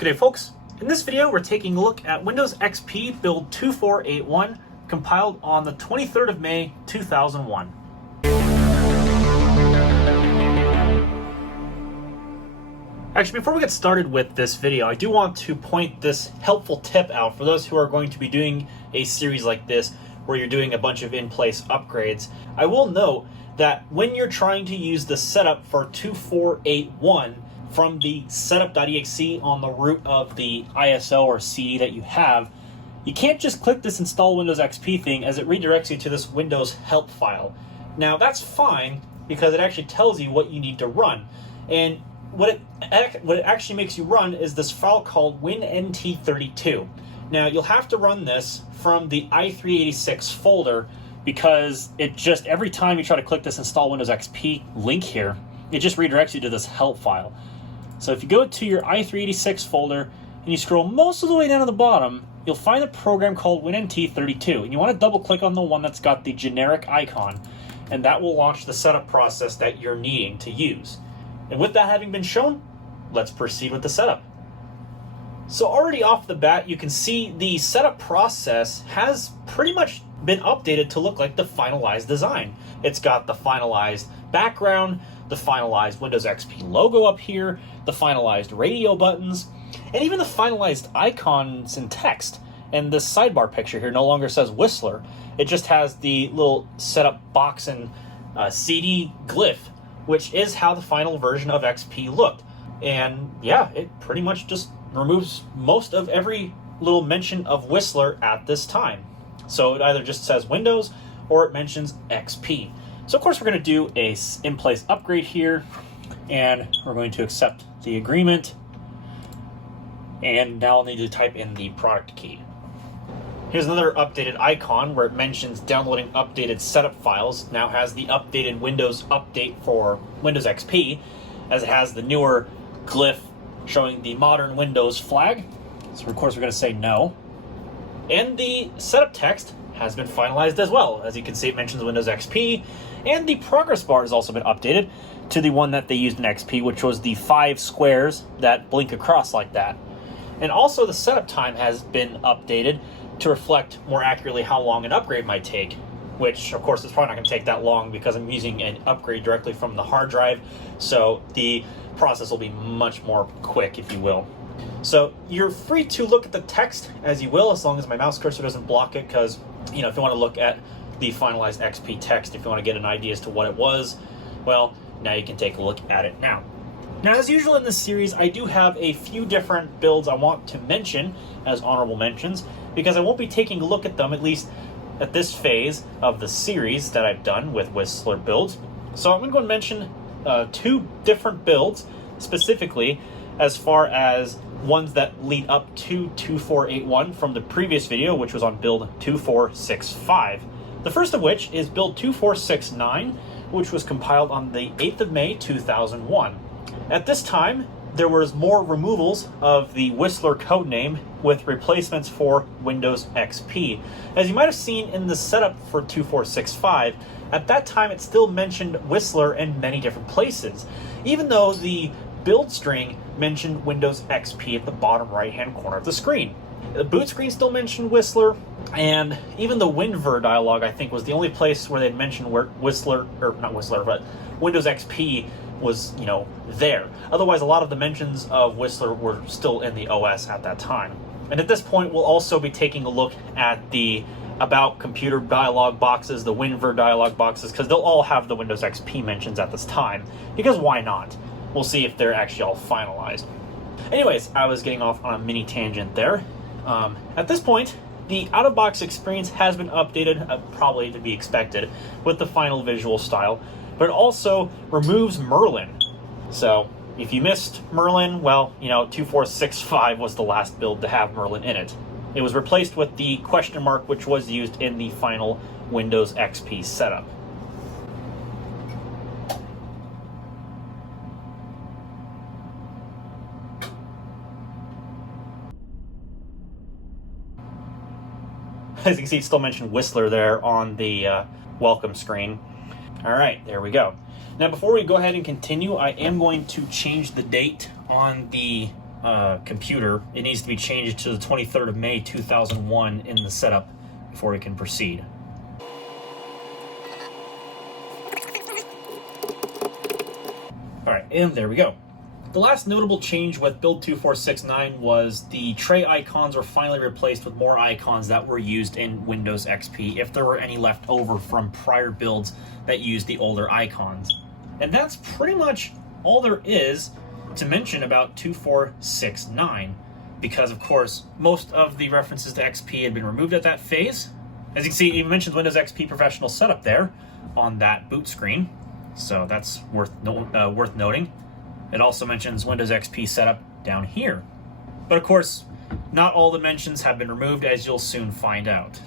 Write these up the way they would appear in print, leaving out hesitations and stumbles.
G'day folks, in this video we're taking a look at Windows XP build 2481 compiled on the 23rd of May 2001. Actually, before we get started with this video, I do want to point this helpful tip out for those who are going to be doing a series like this where you're doing a bunch of in-place upgrades. I will note that when you're trying to use the setup for 2481 from the setup.exe on the root of the ISO or CD that you have, you can't just click this install Windows XP thing, as it redirects you to this Windows help file. Now that's fine because it actually tells you what you need to run, and what it actually makes you run is this file called WinNT32. Now you'll have to run this from the i386 folder because it just, every time you try to click this install Windows XP link here, it just redirects you to this help file. So if you go to your i386 folder and you scroll most of the way down to the bottom, you'll find a program called WinNT32, and you want to double click on the one that's got the generic icon, and that will launch the setup process that you're needing to use. And with that having been shown, let's proceed with the setup. So already off the bat, you can see the setup process has pretty much been updated to look like the Finalized design. It's got the Finalized background, the Finalized Windows XP logo up here, the Finalized radio buttons, and even the Finalized icons and text. And this sidebar picture here no longer says Whistler. It just has the little setup box and CD glyph, which is how the final version of XP looked. And yeah, it pretty much just removes most of every little mention of Whistler at this time. So it either just says Windows or it mentions XP. So of course we're going to do a in-place upgrade here, and we're going to accept the agreement. And now I'll need to type in the product key. Here's another updated icon where it mentions downloading updated setup files. Now has the updated Windows update for Windows XP, as it has the newer glyph showing the modern Windows flag. So of course we're going to say no. And the setup text has been finalized as well. As you can see, it mentions Windows XP, and the progress bar has also been updated to the one that they used in XP, which was the 5 squares that blink across like that. And also the setup time has been updated to reflect more accurately how long an upgrade might take, which of course is probably not going to take that long because I'm using an upgrade directly from the hard drive, so the process will be much more quick, if you will. So you're free to look at the text as you will, as long as my mouse cursor doesn't block it, because if you want to look at the Finalized XP text, if you want to get an idea as to what it was, well, now you can take a look at it now. Now, as usual in this series, I do have a few different builds I want to mention as honorable mentions, because I won't be taking a look at them, at least at this phase of the series that I've done with Whistler builds. So I'm going to go and mention 2 different builds, specifically as far as ones that lead up to 2481 from the previous video, which was on build 2465. The first of which is build 2469, which was compiled on the 8th of May 2001. At this time, there was more removals of the Whistler codename with replacements for Windows XP. As you might have seen in the setup for 2465, at that time it still mentioned Whistler in many different places, even though the build string mentioned Windows XP at the bottom right-hand corner of the screen. The boot screen still mentioned Whistler, and even the WinVer dialog, I think, was the only place where they'd mentioned where Whistler, or not Whistler, but Windows XP was, there. Otherwise, a lot of the mentions of Whistler were still in the OS at that time. And at this point, we'll also be taking a look at the About Computer dialog boxes, the WinVer dialog boxes, because they'll all have the Windows XP mentions at this time, because why not? We'll see if they're actually all finalized. Anyways, I was getting off on a mini tangent there. At this point, the out-of-box experience has been updated, probably to be expected, with the final visual style, but it also removes Merlin. So if you missed Merlin, well, 2465 was the last build to have Merlin in it. It was replaced with the question mark, which was used in the final Windows XP setup. As you can see, it still mentioned Whistler there on the welcome screen. All right, there we go. Now, before we go ahead and continue, I am going to change the date on the computer, it needs to be changed to the 23rd of May 2001 in the setup before it can proceed. Alright, and there we go. The last notable change with build 2469 was the tray icons were finally replaced with more icons that were used in Windows XP, if there were any left over from prior builds that used the older icons. And that's pretty much all there is to mention about 2469, because of course most of the references to XP had been removed at that phase. As you can see, it mentions Windows XP Professional Setup there on that boot screen, so that's worth noting. It also mentions Windows XP Setup down here. But of course, not all the mentions have been removed, as you'll soon find out.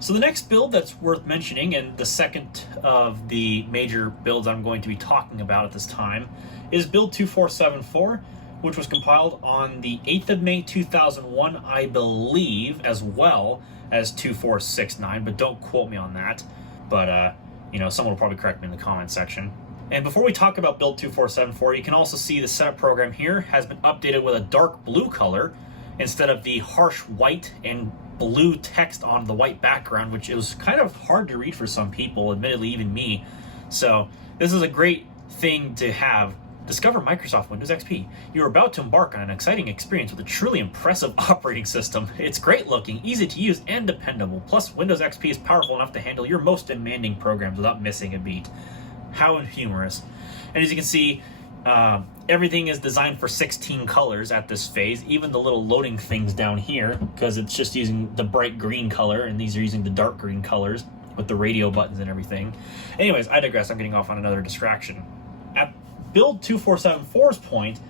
So the next build that's worth mentioning, and the second of the major builds I'm going to be talking about at this time, is build 2474, which was compiled on the 8th of May 2001, I believe, as well as 2469, but don't quote me on that. But, someone will probably correct me in the comment section. And before we talk about build 2474, you can also see the setup program here has been updated with a dark blue color instead of the harsh white and blue text on the white background, which was kind of hard to read for some people, admittedly even me. So this is a great thing to have. Discover Microsoft Windows XP. You're about to embark on an exciting experience with a truly impressive operating system. It's great looking, easy to use, and dependable. Plus, Windows XP is powerful enough to handle your most demanding programs without missing a beat. How humorous. And as you can see, everything is designed for 16 colors at this phase, even the little loading things down here, because it's just using the bright green color, and these are using the dark green colors with the radio buttons and everything. Anyways, I digress. I'm getting off on another distraction. At build 2474's point,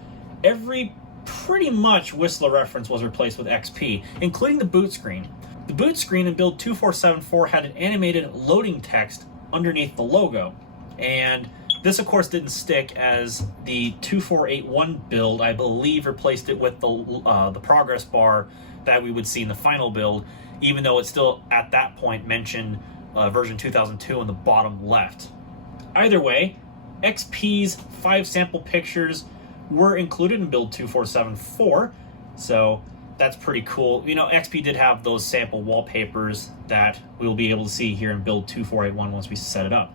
every pretty much Whistler reference was replaced with XP, including the boot screen. The boot screen in build 2474 had an animated loading text underneath the logo. And this, of course, didn't stick, as the 2481 build, I believe, replaced it with the progress bar that we would see in the final build, even though it still, at that point, mentioned version 2002 in the bottom left. Either way, XP's 5 sample pictures were included in build 2474, so that's pretty cool. XP did have those sample wallpapers that we will be able to see here in build 2481 once we set it up.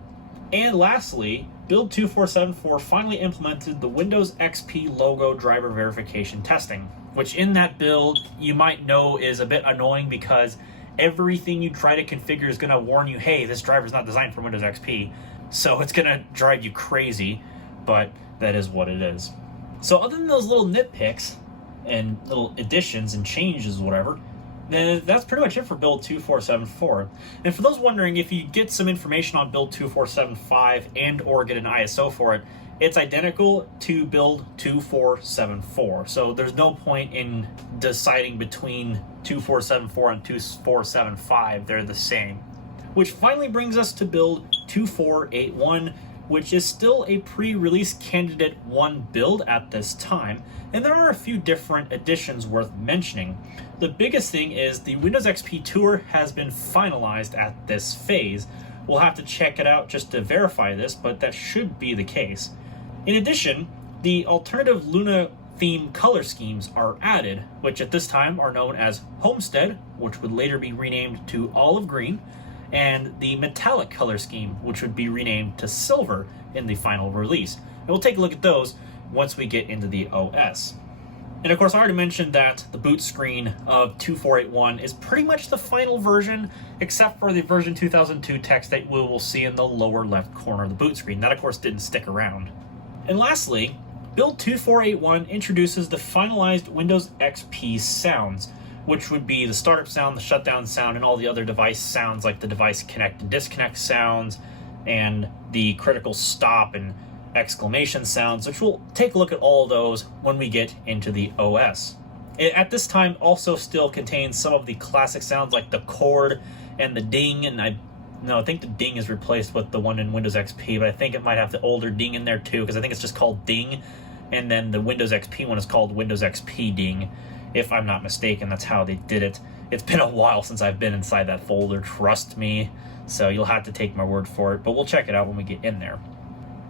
And lastly, build 2474 finally implemented the Windows XP logo driver verification testing, which in that build you might know is a bit annoying because everything you try to configure is going to warn you, hey, this driver is not designed for Windows XP, so it's going to drive you crazy, but that is what it is. So other than those little nitpicks and little additions and changes, whatever, then that's pretty much it for build 2474. And for those wondering, if you get some information on build 2475 and or get an ISO for it, it's identical to build 2474. So there's no point in deciding between 2474 and 2475. They're the same. Which finally brings us to build 2481, which is still a pre-release candidate 1 build at this time, and there are a few different additions worth mentioning. The biggest thing is the Windows XP Tour has been finalized at this phase. We'll have to check it out just to verify this, but that should be the case. In addition, the alternative Luna theme color schemes are added, which at this time are known as Homestead, which would later be renamed to Olive Green, and the metallic color scheme, which would be renamed to Silver in the final release. And we'll take a look at those once we get into the OS. And of course, I already mentioned that the boot screen of 2481 is pretty much the final version, except for the version 2002 text that we will see in the lower left corner of the boot screen. That, of course, didn't stick around. And lastly, build 2481 introduces the finalized Windows XP sounds, which would be the startup sound, the shutdown sound, and all the other device sounds like the device connect and disconnect sounds, and the critical stop and exclamation sounds, which we'll take a look at all of those when we get into the OS. It, at this time, also still contains some of the classic sounds like the chord and the ding, and I think the ding is replaced with the one in Windows XP, but I think it might have the older ding in there too, because I think it's just called ding, and then the Windows XP one is called Windows XP ding. If I'm not mistaken, that's how they did it. It's been a while since I've been inside that folder, trust me, so you'll have to take my word for it, but we'll check it out when we get in there.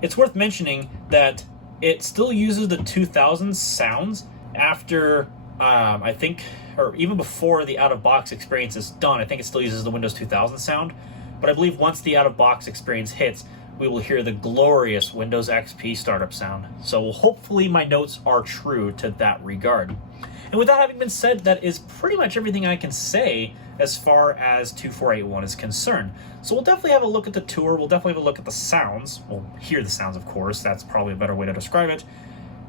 It's worth mentioning that it still uses the 2000 sounds, after, I think, or even before the out-of-box experience is done, I think it still uses the Windows 2000 sound, but I believe once the out-of-box experience hits, we will hear the glorious Windows XP startup sound. So hopefully my notes are true to that regard. And with that having been said, that is pretty much everything I can say as far as 2481 is concerned. So we'll definitely have a look at the tour, we'll definitely have a look at the sounds, we'll hear the sounds of course, that's probably a better way to describe it,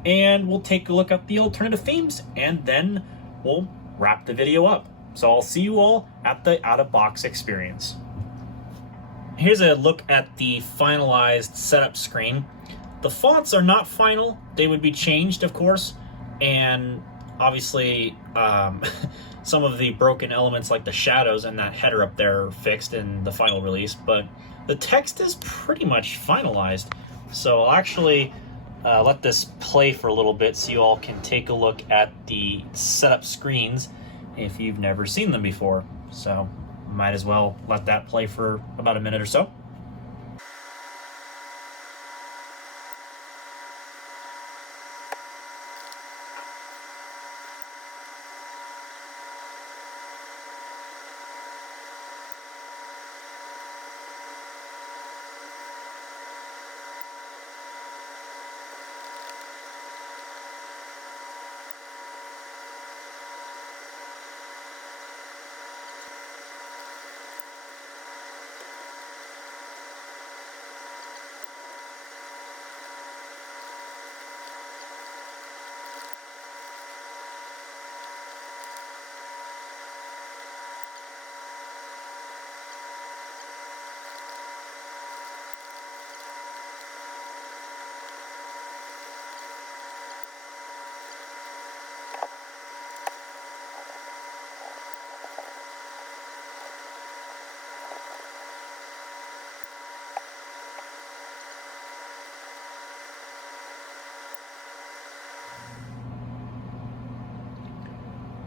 and we'll take a look at the alternative themes, and then we'll wrap the video up. So I'll see you all at the out-of-box experience. Here's a look at the finalized setup screen. The fonts are not final, they would be changed of course, and obviously some of the broken elements like the shadows and that header up there are fixed in the final release, but the text is pretty much finalized. So I'll actually let this play for a little bit so you all can take a look at the setup screens if you've never seen them before. So might as well let that play for about a minute or so.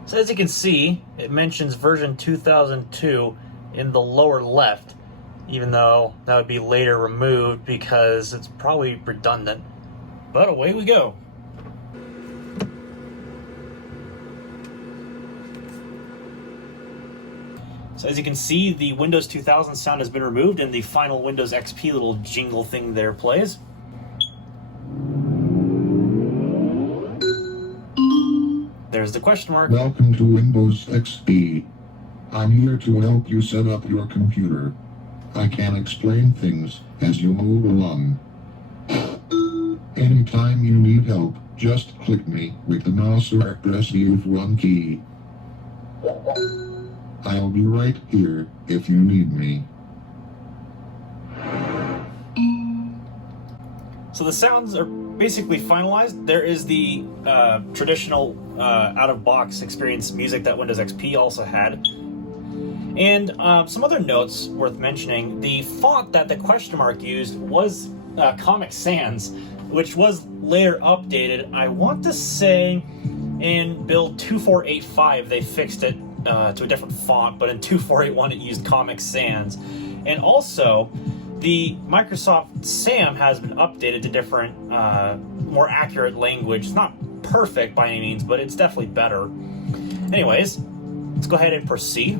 So as you can see, it mentions version 2002 in the lower left, even though that would be later removed because it's probably redundant. But away we go. So as you can see, the Windows 2000 sound has been removed and the final Windows XP little jingle thing there plays. There's the question mark. Welcome to Windows XP. I'm here to help you set up your computer. I can explain things as you move along. Anytime you need help, just click me with the mouse or press the F1 key. I'll be right here if you need me. So the sounds are basically finalized. There is the traditional out-of-box experience music that Windows XP also had. And some other notes worth mentioning. The font that the question mark used was Comic Sans, which was later updated. I want to say in build 2485 they fixed it to a different font, but in 2481 it used Comic Sans. And also, the Microsoft SAM has been updated to different, more accurate language. It's not perfect by any means, but it's definitely better. Anyways, let's go ahead and proceed.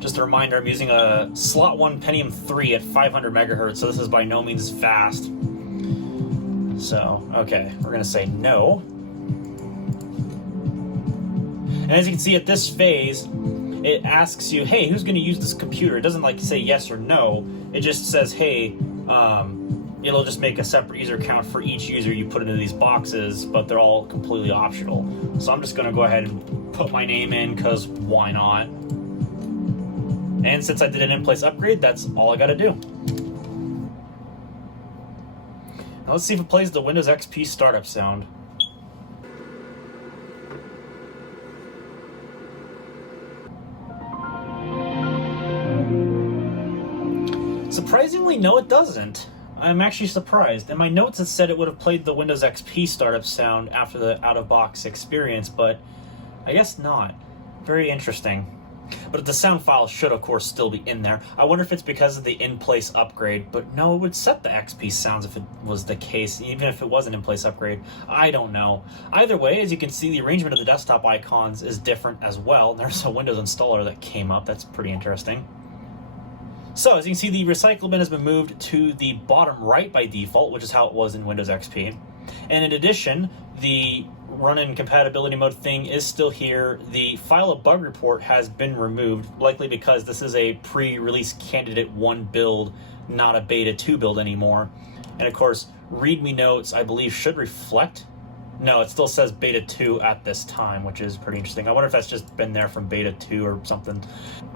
Just a reminder, I'm using a Slot 1 Pentium 3 at 500 megahertz, so this is by no means fast. So, okay, we're gonna say no. And as you can see at this phase, it asks you, hey, who's going to use this computer? It doesn't like say yes or no. It just says, hey, it'll just make a separate user account for each user you put into these boxes, but they're all completely optional. So I'm just going to go ahead and put my name in because why not? And since I did an in-place upgrade, that's all I got to do. Now let's see if it plays the Windows XP startup sound. Surprisingly, no, it doesn't. I'm actually surprised. In my notes, it said it would have played the Windows XP startup sound after the out-of-box experience, but I guess not. Very interesting. But the sound file should, of course, still be in there. I wonder if it's because of the in-place upgrade, but no, it would set the XP sounds if it was the case, even if it was an in-place upgrade. I don't know. Either way, as you can see, the arrangement of the desktop icons is different as well. There's a Windows installer that came up. That's pretty interesting. So, as you can see, the recycle bin has been moved to the bottom right by default, which is how it was in Windows XP. And in addition, the run-in compatibility mode thing is still here. The file of bug report has been removed, likely because this is a pre-release candidate 1 build, not a beta 2 build anymore. And of course, README notes, I believe, should reflect. No, it still says beta 2 at this time, which is pretty interesting. I wonder if that's just been there from beta 2 or something.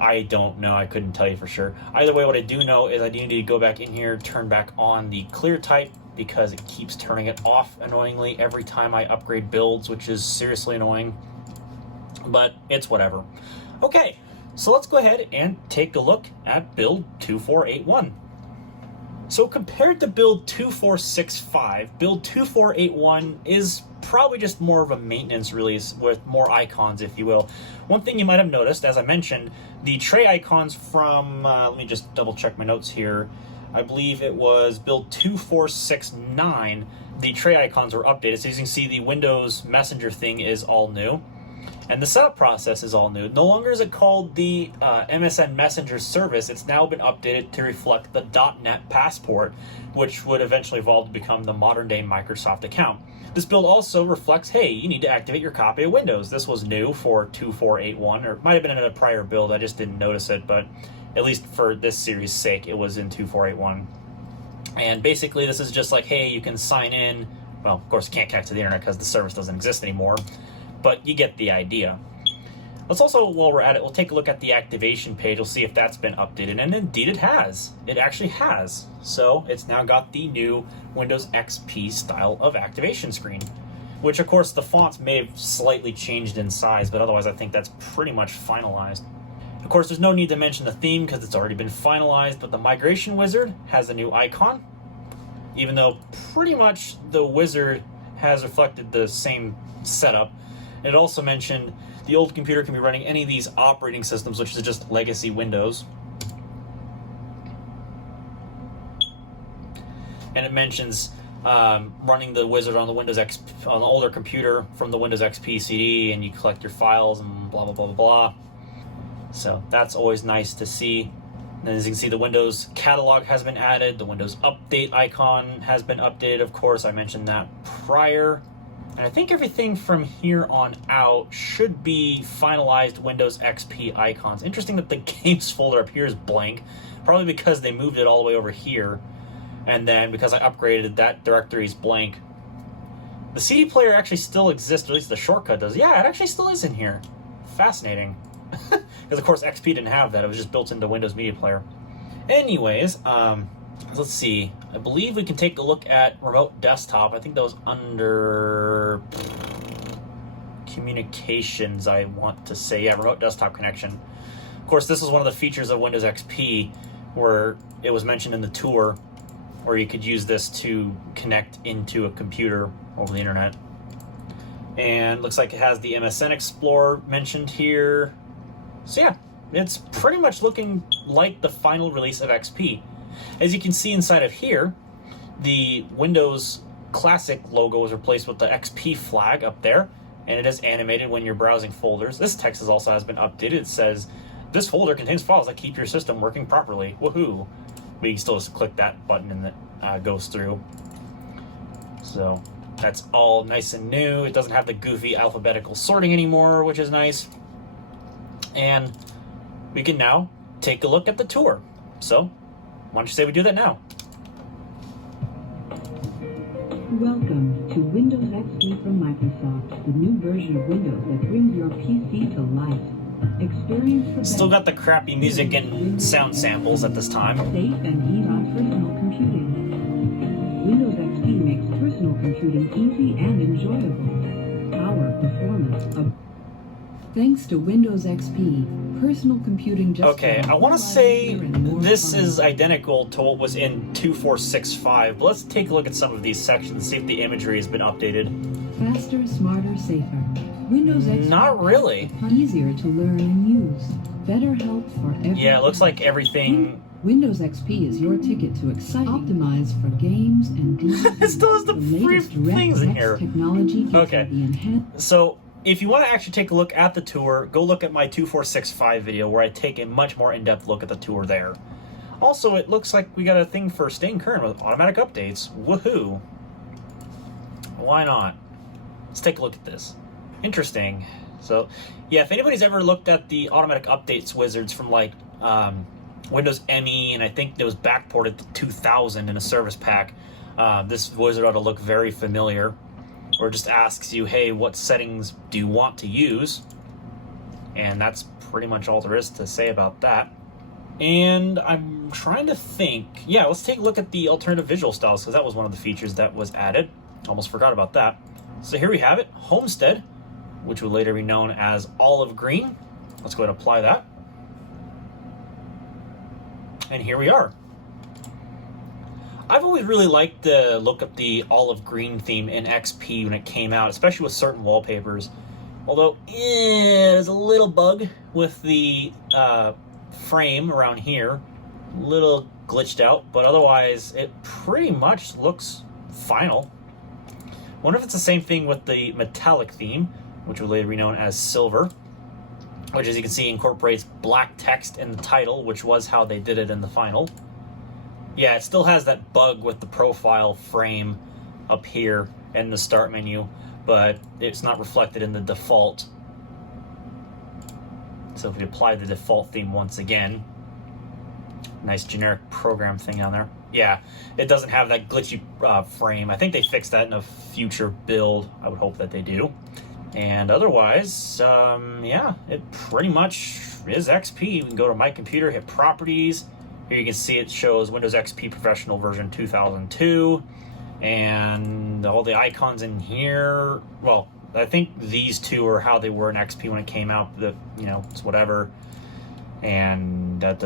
I don't know. I couldn't tell you for sure. Either way, what I do know is I do need to go back in here, turn back on the clear type, because it keeps turning it off annoyingly every time I upgrade builds, which is seriously annoying. But it's whatever. Okay, so let's go ahead and take a look at build 2481. So compared to build 2465, build 2481 is probably just more of a maintenance release with more icons, if you will. One thing you might have noticed, as I mentioned, the tray icons from, let me just double check my notes here. I believe it was build 2469, the tray icons were updated. So as you can see, the Windows Messenger thing is all new. And the setup process is all new. No longer is it called the MSN Messenger service. It's now been updated to reflect the .NET Passport, which would eventually evolve to become the modern-day Microsoft account. This build also reflects, hey, you need to activate your copy of Windows. This was new for 2481, or it might have been in a prior build. I just didn't notice it, but at least for this series' sake, it was in 2481. And basically, this is just like, hey, you can sign in. Well, of course, you can't connect to the internet because the service doesn't exist anymore, but you get the idea. Let's also, while we're at it, we'll take a look at the activation page. We'll see if that's been updated, and indeed it has. It actually has. So it's now got the new Windows XP style of activation screen, which, of course, the fonts may have slightly changed in size, but otherwise I think that's pretty much finalized. Of course, there's no need to mention the theme because it's already been finalized, but the migration wizard has a new icon, even though pretty much the wizard has reflected the same setup. It also mentioned the old computer can be running any of these operating systems, which is just legacy Windows. And it mentions running the wizard on the Windows XP, on the older computer from the Windows XP CD, and you collect your files and blah, blah, blah, blah, blah. So that's always nice to see. And as you can see, the Windows catalog has been added. The Windows Update icon has been updated, of course. I mentioned that prior. And I think everything from here on out should be finalized Windows XP icons. Interesting that the games folder up here is blank. Probably because they moved it all the way over here. And then because I upgraded, that directory is blank. The CD player actually still exists, or at least the shortcut does. Yeah, it actually still is in here. Fascinating. Because, of course, XP didn't have that. It was just built into Windows Media Player. Anyways, let's see. I believe we can take a look at Remote Desktop. I think that was under Communications, I want to say. Yeah, Remote Desktop Connection. Of course, this is one of the features of Windows XP where it was mentioned in the tour, where you could use this to connect into a computer over the internet. And looks like it has the MSN Explorer mentioned here. So yeah, it's pretty much looking like the final release of XP. As you can see inside of here, the Windows Classic logo is replaced with the XP flag up there, and it is animated when you're browsing folders. This text also has been updated. It says, this folder contains files that keep your system working properly. Woohoo! But you can still just click that button and that goes through. So that's all nice and new. It doesn't have the goofy alphabetical sorting anymore, which is nice. And we can now take a look at the tour. So, why don't you say we do that now? Welcome to Windows XP from Microsoft, the new version of Windows that brings your PC to life. Experience the Still got the crappy music and sound samples at this time. safe and ease on personal computing. Windows XP makes personal computing easy and enjoyable. Power, performance, thanks to Windows XP, personal computing just... Okay, I want to say this is identical to what was in 2465, but let's take a look at some of these sections and see if the imagery has been updated. Faster, smarter, safer. Windows XP. Not really. Easier to learn and use. Better help for everyone. Yeah, it looks like everything... Windows XP is your ticket to exciting. Optimized for games and DVDs. It still has the free things in here. Technology gives Okay. you the enhanced. So, if you want to actually take a look at the tour, go look at my 2465 video where I take a much more in-depth look at the tour there. Also, it looks like we got a thing for staying current with automatic updates. Woohoo! Why not? Let's take a look at this. Interesting. So, yeah, if anybody's ever looked at the automatic updates wizards from like Windows ME, and I think it was backported to 2000 in a service pack, this wizard ought to look very familiar. Or just asks you, hey, what settings do you want to use? And that's pretty much all there is to say about that. And I'm trying to think. Yeah, let's take a look at the alternative visual styles, because that was one of the features that was added. Almost forgot about that. So here we have it, Homestead, which will later be known as Olive Green. Let's go ahead and apply that. And here we are. I've always really liked the look of the olive green theme in XP when it came out, especially with certain wallpapers. Although, there's a little bug with the frame around here. A little glitched out, but otherwise it pretty much looks final. Wonder if it's the same thing with the metallic theme, which will later be known as Silver, which, as you can see, incorporates black text in the title, which was how they did it in the final. Yeah, it still has that bug with the profile frame up here in the start menu, but it's not reflected in the default. So if we apply the default theme once again, nice generic program thing on there. Yeah, it doesn't have that glitchy frame. I think they fixed that in a future build. I would hope that they do. And otherwise, yeah, it pretty much is XP. You can go to My Computer, hit Properties. Here you can see it shows Windows XP Professional version 2002, and all the icons in here. Well, I think these two are how they were in XP when it came out. The, you know, it's whatever. And I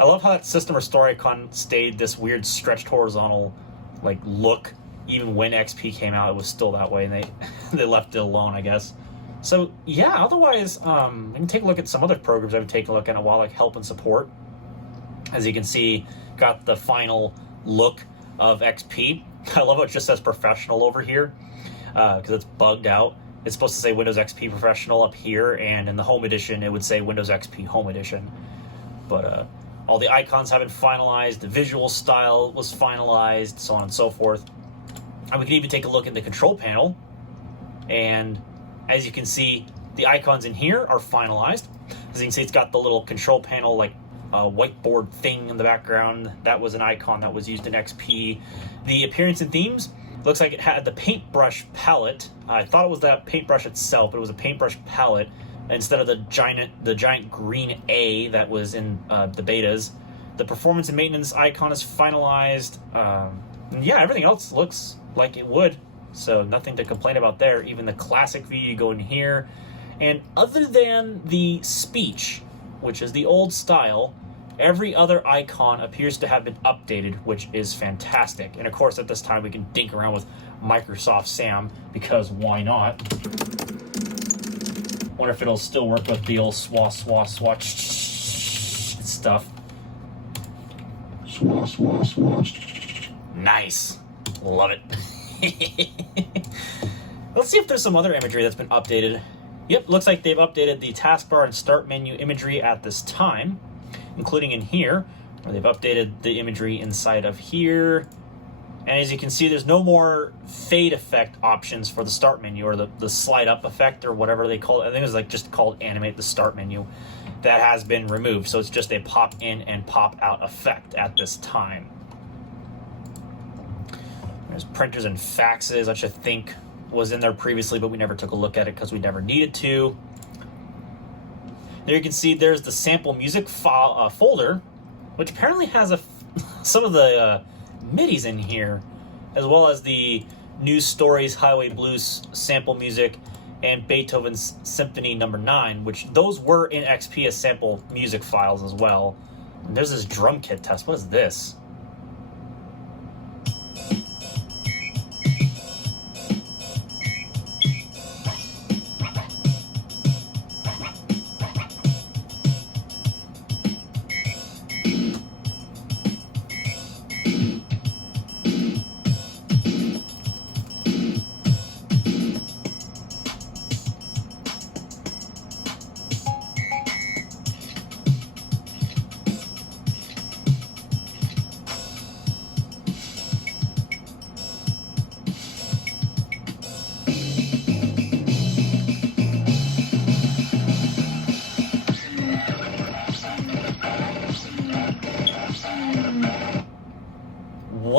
love how that System Restore icon stayed this weird stretched horizontal like look. Even when XP came out, it was still that way, and they left it alone, I guess. So, yeah, otherwise, we can take a look at some other programs I've been taking a look at a while, like Help and Support. As you can see, got the final look of XP. I love how it just says Professional over here, because it's bugged out. It's supposed to say Windows XP Professional up here, and in the Home Edition, it would say Windows XP Home Edition. But all the icons have been finalized, the visual style was finalized, so on and so forth. And we can even take a look at the control panel, and as you can see, the icons in here are finalized. As you can see, it's got the little control panel, like whiteboard thing in the background. That was an icon that was used in XP. The appearance and themes, looks like it had the paintbrush palette. I thought it was that paintbrush itself, but it was a paintbrush palette instead of the giant green A that was in the betas. The performance and maintenance icon is finalized. And yeah, everything else looks like it would. So nothing to complain about there. Even the classic view, you go in here. And other than the speech, which is the old style, every other icon appears to have been updated, which is fantastic. And of course, at this time, we can dink around with Microsoft Sam, because why not? Wonder if it'll still work with the old swatch stuff. Swatch. Nice. Love it. Let's see if there's some other imagery that's been updated. Yep, looks like they've updated the taskbar and start menu imagery at this time, including in here, where they've updated the imagery inside of here. And as you can see, there's no more fade effect options for the start menu, or the slide up effect, or whatever they call it. I think it was like just called animate the start menu. That has been removed, so it's just a pop in and pop out effect at this time. There's printers and faxes, which I think was in there previously, but we never took a look at it because we never needed to. There you can see there's the sample music file, folder, which apparently has some of the MIDIs in here, as well as the News Stories, Highway Blues sample music, and Beethoven's Symphony No. 9, which those were in XP as sample music files as well. And there's this drum kit test. What is this?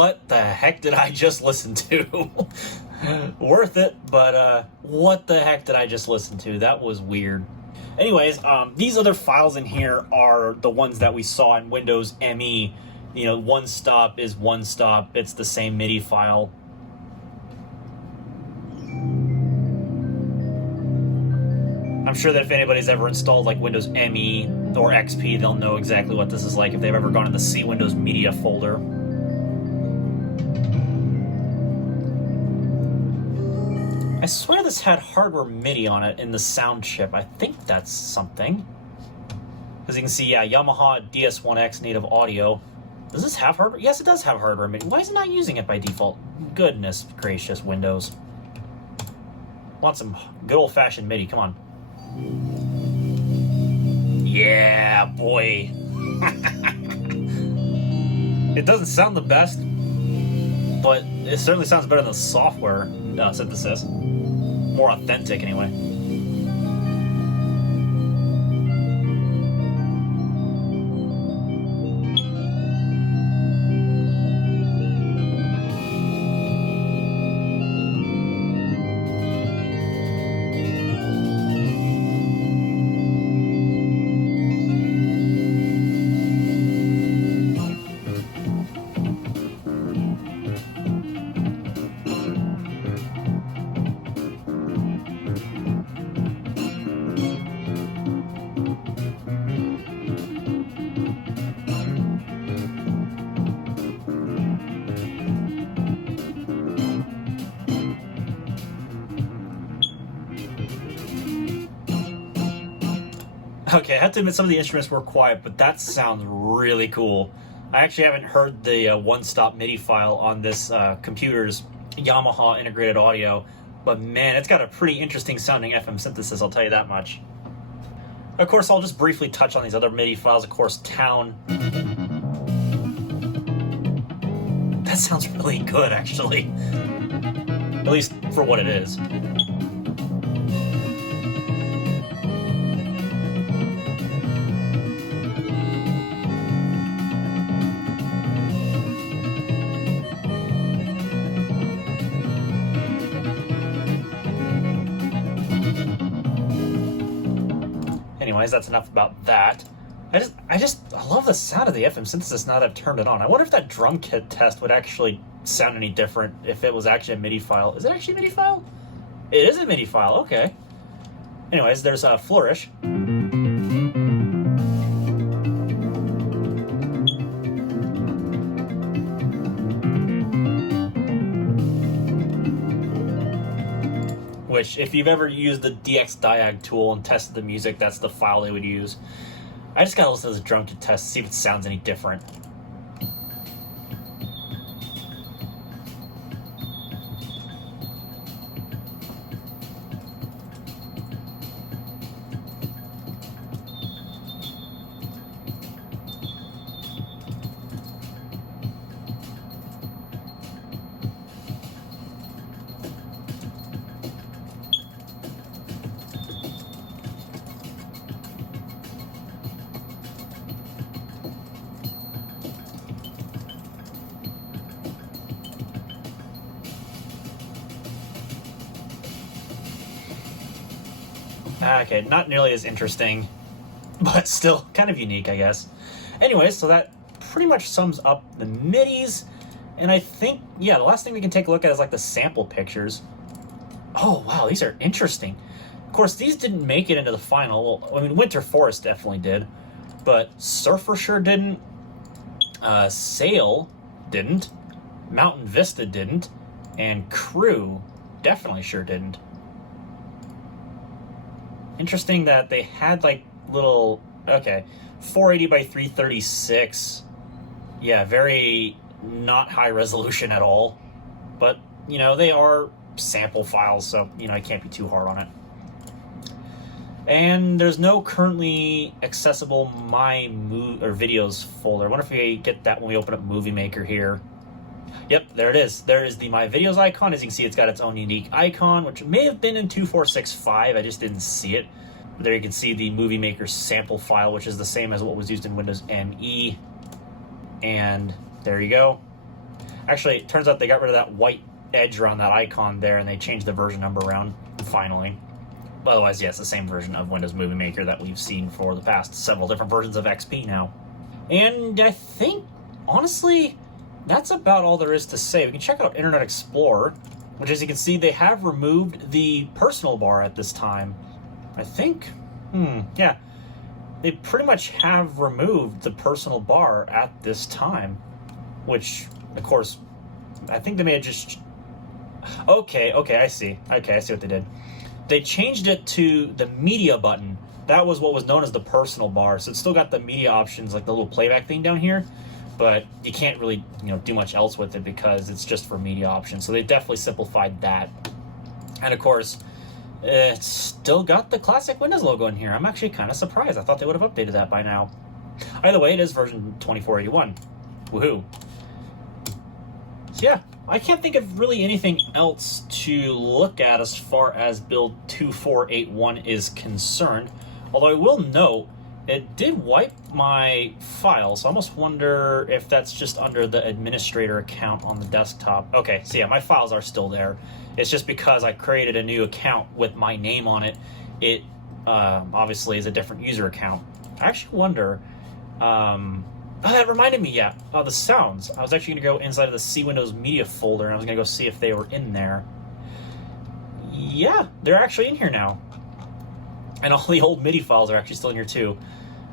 what the heck did I just listen to? Worth it, but what the heck did I just listen to? That was weird. Anyways, these other files in here are the ones that we saw in Windows ME. You know, one stop is one stop. It's the same MIDI file. I'm sure that if anybody's ever installed like Windows ME or XP, they'll know exactly what this is like if they've ever gone in the C Windows Media folder. I swear this had hardware MIDI on it in the sound chip. I think that's something. As you can see, yeah, Yamaha DS1X native audio. Does this have hardware? Yes, it does have hardware MIDI. Why is it not using it by default? Goodness gracious, Windows. Want some good old-fashioned MIDI, come on. Yeah, boy. It doesn't sound the best, but it certainly sounds better than the software synthesis. More authentic, anyway. Okay, I have to admit some of the instruments were quiet, but that sounds really cool. I actually haven't heard the one-stop MIDI file on this computer's Yamaha integrated audio, but man, it's got a pretty interesting sounding FM synthesis, I'll tell you that much. Of course, I'll just briefly touch on these other MIDI files. Of course, Town. That sounds really good, actually. At least for what it is. Anyways, that's enough about that. I love the sound of the FM synthesis now that I've turned it on. I wonder if that drum kit test would actually sound any different if it was actually a MIDI file. Is it actually a MIDI file? It is a MIDI file, okay. Anyways, there's a Flourish. Which, if you've ever used the DX Diag tool and tested the music, that's the file they would use. I just gotta listen to this drum kit test to see if it sounds any different. Okay, not nearly as interesting, but still kind of unique, I guess. Anyways, so that pretty much sums up the MIDIs, and I think, yeah, the last thing we can take a look at is like the sample pictures. Oh, wow, these are interesting. Of course, these didn't make it into the final. Well, I mean, Winter Forest definitely did, but Surfer sure didn't. Sail didn't. Mountain Vista didn't. And Crew definitely sure didn't. Interesting that they had like little, okay, 480 by 336. Yeah, very not high resolution at all. But, you know, they are sample files, so, you know, I can't be too hard on it. And there's no currently accessible videos folder. I wonder if we get that when we open up Movie Maker here. Yep, there it is. There is the My Videos icon. As you can see, it's got its own unique icon, which may have been in 2465. I just didn't see it. But there you can see the Movie Maker sample file, which is the same as what was used in Windows ME. And there you go. Actually, it turns out they got rid of that white edge around that icon there, and they changed the version number around, finally. But otherwise, yes, the same version of Windows Movie Maker that we've seen for the past several different versions of XP now. And I think, honestly, that's about all there is to say. We can check out Internet Explorer, which, as you can see, they have removed the personal bar at this time. I think, yeah. They pretty much have removed the personal bar at this time, which, of course, I think they may have just... Okay, I see. Okay, I see what they did. They changed it to the media button. That was what was known as the personal bar, so it's still got the media options, like the little playback thing down here, but you can't really, do much else with it because it's just for media options. So they definitely simplified that. And of course, it's still got the classic Windows logo in here. I'm actually kind of surprised. I thought they would have updated that by now. Either way, it is version 2481. Woohoo. So yeah, I can't think of really anything else to look at as far as build 2481 is concerned. Although I will note, it did wipe my files. So I almost wonder if that's just under the administrator account on the desktop. Okay, so yeah, my files are still there. It's just because I created a new account with my name on it. It obviously is a different user account. I actually wonder... oh, that reminded me, yeah. Oh, the sounds. I was actually going to go inside of the C Windows Media folder, and I was going to go see if they were in there. Yeah, they're actually in here now. And all the old MIDI files are actually still in here, too.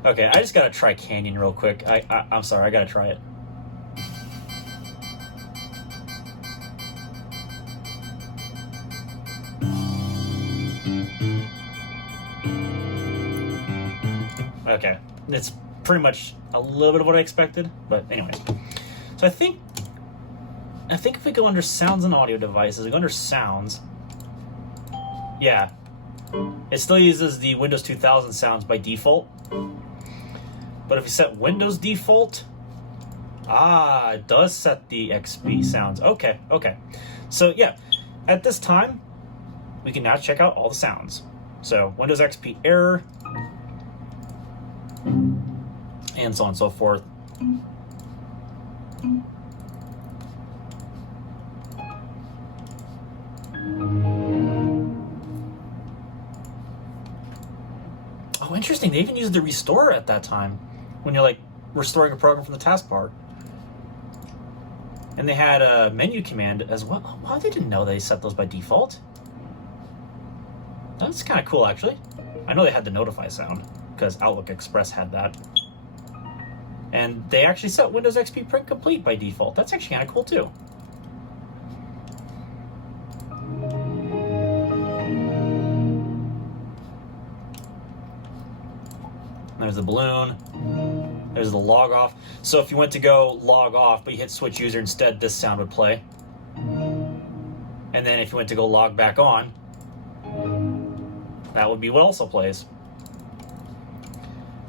Okay, I just got to try Canyon real quick. I'm sorry, I got to try it. Okay, it's pretty much a little bit of what I expected, but anyway. So I think if we go under Sounds and Audio Devices, we go under Sounds. Yeah, it still uses the Windows 2000 sounds by default. But if you set Windows default, it does set the XP sounds. Okay. So yeah, at this time, we can now check out all the sounds. So Windows XP error, and so on and so forth. Oh, interesting. They even used the restore at that time when you're like restoring a program from the taskbar. And they had a menu command as well. Wow, they didn't know they set those by default. That's kind of cool, actually. I know they had the notify sound because Outlook Express had that. And they actually set Windows XP Print Complete by default. That's actually kind of cool, too. There's the balloon. There's the log off. So if you went to go log off, but you hit switch user instead, this sound would play. And then if you went to go log back on, that would be what also plays.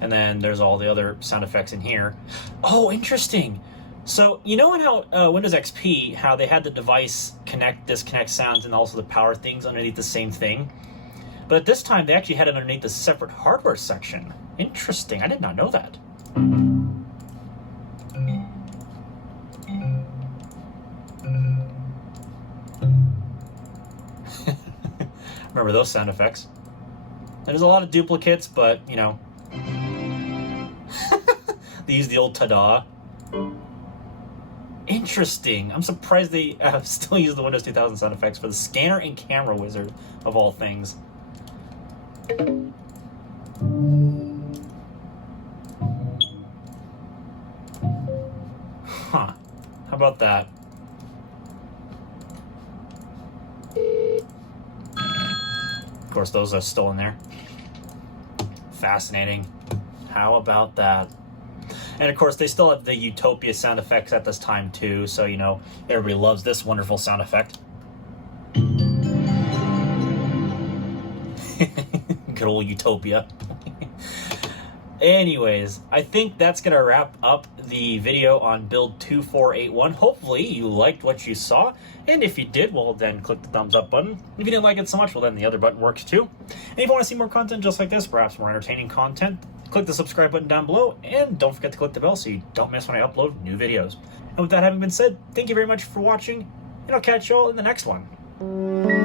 And then there's all the other sound effects in here. Oh, interesting. So, you know in how Windows XP, how they had the device connect, disconnect sounds, and also the power things underneath the same thing? But at this time, they actually had it underneath the separate hardware section. Interesting. I did not know that. Remember those sound effects. There's a lot of duplicates, but, you know. They use the old ta-da. Interesting. I'm surprised they still use the Windows 2000 sound effects for the scanner and camera wizard, of all things. Huh. How about that? Of course, those are still in there. Fascinating. How about that? And of course, they still have the Utopia sound effects at this time too, so you know, everybody loves this wonderful sound effect. Good old Utopia. Anyways, I think that's going to wrap up the video on build 2481. Hopefully you liked what you saw, and if you did, well then click the thumbs up button. If you didn't like it so much, well then the other button works too. And if you want to see more content just like this, perhaps more entertaining content, click the subscribe button down below, and don't forget to click the bell so you don't miss when I upload new videos. And with that having been said, thank you very much for watching, and I'll catch y'all in the next one.